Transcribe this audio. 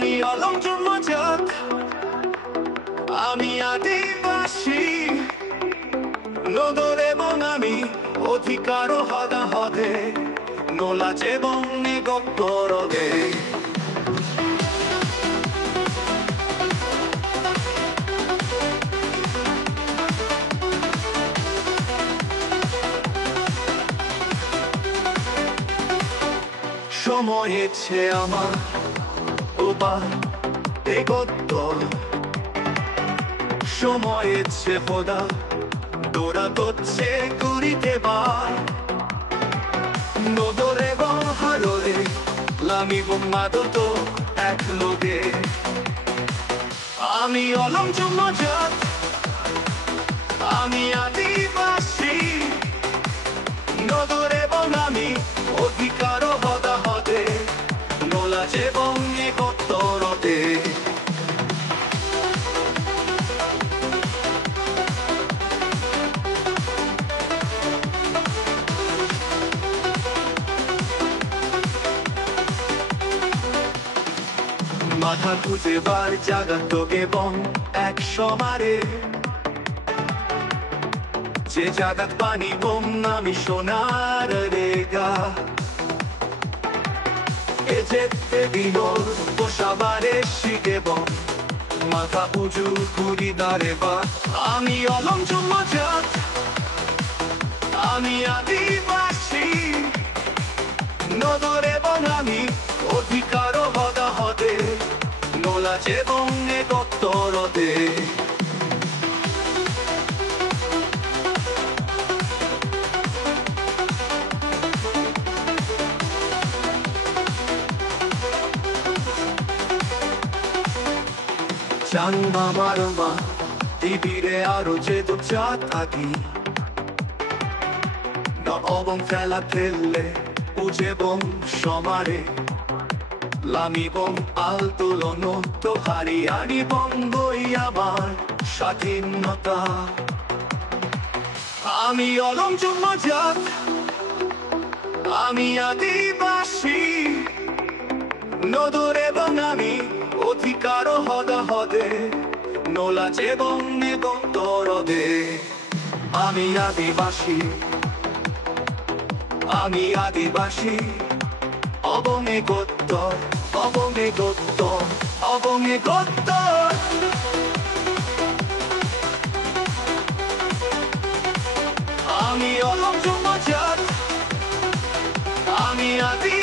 আমি অলম জন্মজাত, আমি আদিবাসী নদর এবং আমি অধিকার হদে নোলাচ এবং নিগত্তরদে। সময় এসে আমার ওবা এগোত্ত, সময় এসে খোদা তোরা তোচ্ছে করিতে বার নদরে এবং হাররে লামিব মাদত এক লোকে। আমি অলম জন্মজাত, আমি আদিবাসী নদর এবং আমি অধিকার হদে নোলাচ এবং একত্তরতে। মাথা খুঁজে বার জাগাত এবং এক সমারে যে জাগাত পানি বোম আমি সোনার রেগা এ যেতে বিনোর বসাবারে শিখে বম মাথা উঁচু করি দাঁড়ে বা। আমি অলম জন্মজাত, আমি আদিবাসী নদর এবং আমি অধিকার হদে নোলাচ এবং একত্তরতে। জানবা মারমা টিভিরে আরো যে তো জাত আদি না অবং ফেলা ফেললে উজে বং সমারে লামি বং আলতোলন তো হারিয়ানি বঙ্গই আমার স্বাধীনতা। আমি অলম জন্মজাত, আমি আদিবাসী নদর এবং আমি অধিকার হদে নোলাচ এবং নিগত্তরদে। আমি আদিবাসী, আমি আদিবাসী অবমেগত্তর অবমেগত্তর অবমেগত্তর। আমি অলম জন্মজাত, আমি আদি